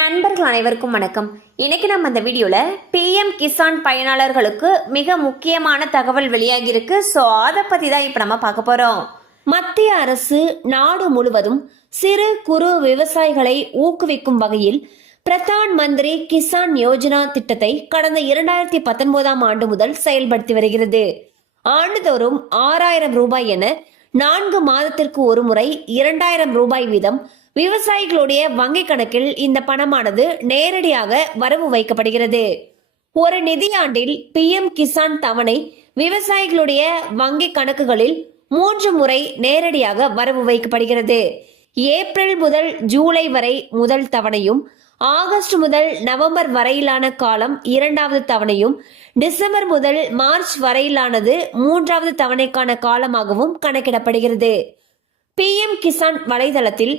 நண்பர்கள் அனைவருக்கும் வணக்கம். இன்னைக்கு நம்ம இந்த வீடியோல பிஎம் கிசான் பயனாளர்களுக்கு மிக முக்கியமான தகவல் வெளியாகி இருக்கு. ஸோ அதை பத்தி தான் இப்ப நம்ம பார்க்க போறோம். மத்திய அரசு நாடு முழுவதும் சிறு குறு விவசாயிகளை ஊக்குவிக்கும் வகையில் பிரதான் மந்திரி கிசான் யோஜனா திட்டத்தை கடந்த 2019ஆம் ஆண்டு முதல் செயல்படுத்தி வருகிறது. ஆண்டுதோறும் 6000 ரூபாய் என 4 மாதத்திற்கு ஒரு முறை 2000 ரூபாய் வீதம் விவசாயிகளுடைய வங்கி கணக்கில் இந்த பணமானது நேரடியாக வரவு வைக்கப்படுகிறது. ஒரு நிதியாண்டில் பிஎம் கிசான் தவணை விவசாயிகளுடைய வங்கி கணக்குகளில் 3 முறை நேரடியாக வரவு வைக்கப்படுகிறது. ஏப்ரல் முதல் ஜூலை வரை முதல் தவணையும், ஆகஸ்ட் முதல் நவம்பர் வரையிலான காலம் 2வது தவணையும், டிசம்பர் முதல் மார்ச் வரையிலானது 3வது தவணைக்கான காலமாகவும் கணக்கிடப்படுகிறது. பிஎம் கிசான் வலைதளத்தில்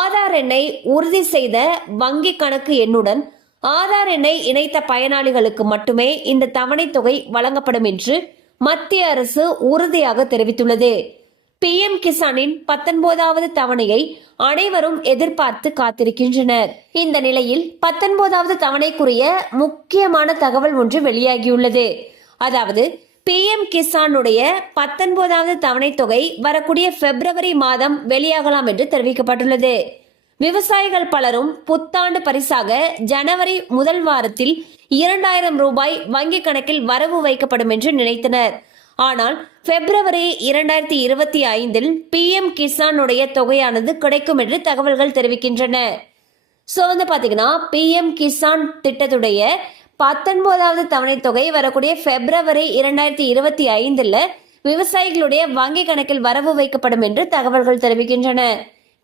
ஆதார் எண்ணை உறுதி செய்த வங்கி கணக்கு எண்ணுடன் ஆதார் எண்ணை இணைத்த பயனாளிகளுக்கு மட்டுமே இந்த தவணை தொகை வழங்கப்படும் என்று மத்திய அரசு உறுதியாக தெரிவித்துள்ளது. பிஎம் கிசானின் 19வது தவணையை அனைவரும் எதிர்பார்த்து காத்திருக்கின்றனர். இந்த நிலையில் 19வது தவணைக்குரிய முக்கியமான தகவல் ஒன்று வெளியாகியுள்ளது. அதாவது பிஎம் கிசானுடைய 19வது தவணை தொகை வரக்கூடிய பிப்ரவரி மாதம் வெளியாகலாம் என்று தெரிவிக்கப்பட்டுள்ளது. விவசாயிகள் பலரும் புத்தாண்டு பரிசாக ஜனவரி முதல் வாரத்தில் 2000 ரூபாய் வங்கி கணக்கில் வரவு வைக்கப்படும் என்று நினைத்தனர். ஆனால் பிப்ரவரி 2025 பிஎம் கிசானுடைய தொகையானது கிடைக்கும் என்று தகவல்கள் தெரிவிக்கின்றன. சோ பாத்தீங்கன்னா பிஎம் கிசான் திட்டத்துடைய 19வது தவணை தொகை வரக்கூடிய பிப்ரவரி 2025 விவசாயிகளுடைய வங்கி கணக்கில் வரவு வைக்கப்படும் என்று தகவல்கள் தெரிவிக்கின்றன.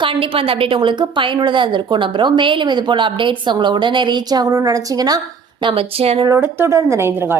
கண்டிப்பா அந்த அப்டேட் உங்களுக்கு பயனுள்ளதா இருந்திருக்கும் நம்புறோம். மேலும் இது போல அப்டேட்ஸ் உங்களை உடனே ரீச் ஆகணும்னு நினைச்சீங்கன்னா நம்ம சேனலோட தொடர்ந்து இணைந்திருங்க.